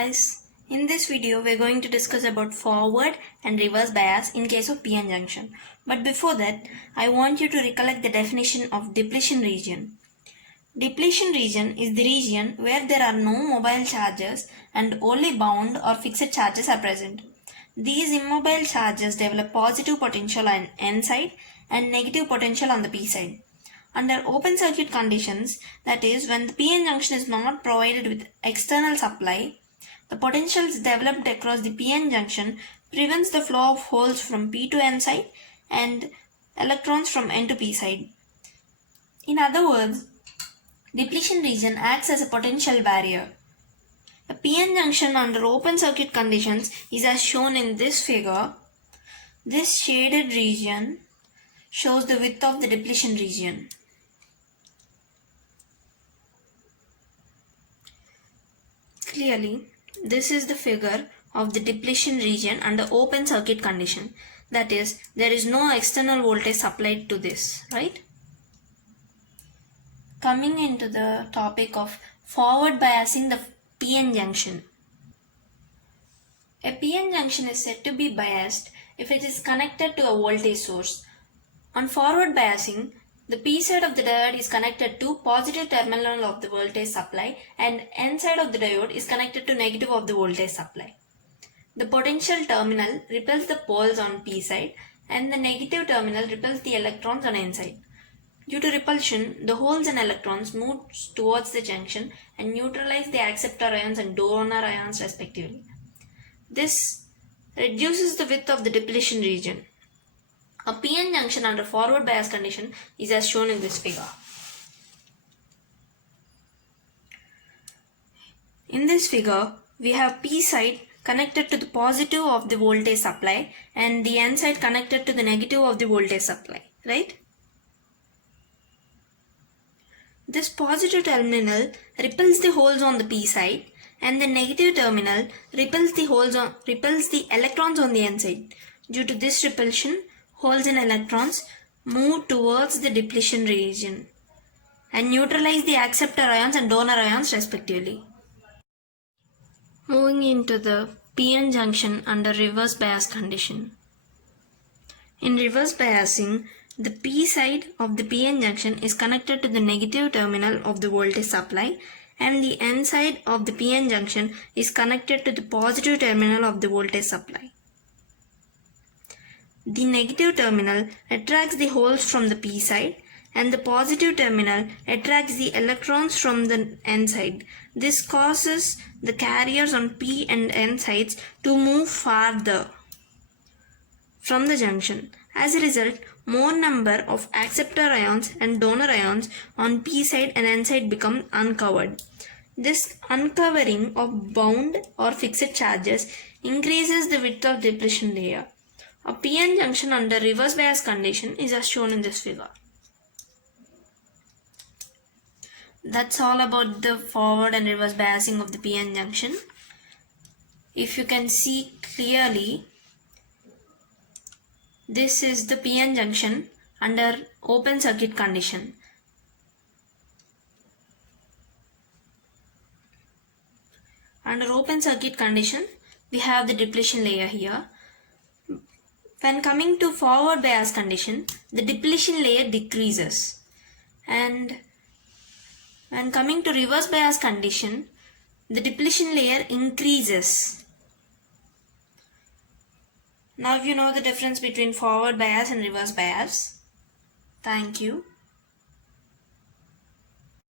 guys, in this video we are going to discuss about forward and reverse bias in case of PN junction. But before that, I want you to recollect the definition of depletion region. Depletion region is the region where there are no mobile charges and only bound or fixed charges are present. These immobile charges develop positive potential on N side and negative potential on the P side. Under open circuit conditions, that is, when the PN junction is not provided with external supply, the potentials developed across the PN junction prevents the flow of holes from P to N side and electrons from N to P side. In other words, depletion region acts as a potential barrier. A PN junction under open circuit conditions is as shown in this figure. This shaded region shows the width of the depletion region. Clearly, this is the figure of the depletion region under open circuit condition. That is, there is no external voltage supplied to this, right? Coming into the topic of forward biasing the PN junction. A PN junction is said to be biased if it is connected to a voltage source. On forward biasing, the P side of the diode is connected to positive terminal of the voltage supply and N side of the diode is connected to negative of the voltage supply. The potential terminal repels the poles on P side and the negative terminal repels the electrons on N side. Due to repulsion, the holes and electrons move towards the junction and neutralize the acceptor ions and donor ions respectively. This reduces the width of the depletion region. A PN junction under forward bias condition is as shown in this figure. In this figure, we have P side connected to the positive of the voltage supply and the N side connected to the negative of the voltage supply, right? This positive terminal repels the holes on the P side and the negative terminal repels the electrons on the N side. Due to this repulsion, holes and electrons move towards the depletion region and neutralize the acceptor ions and donor ions respectively. Moving into the PN junction under reverse bias condition. In reverse biasing, the P side of the PN junction is connected to the negative terminal of the voltage supply and the N side of the PN junction is connected to the positive terminal of the voltage supply. The negative terminal attracts the holes from the P side and the positive terminal attracts the electrons from the N side. This causes the carriers on P and N sides to move farther from the junction. As a result, more number of acceptor ions and donor ions on P side and N side become uncovered. This uncovering of bound or fixed charges increases the width of depletion layer. A PN junction under reverse bias condition is as shown in this figure. That's all about the forward and reverse biasing of the PN junction. If you can see clearly, this is the PN junction under open circuit condition. Under open circuit condition, we have the depletion layer here. When coming to forward bias condition, the depletion layer decreases. And when coming to reverse bias condition, the depletion layer increases. Now you know the difference between forward bias and reverse bias. Thank you.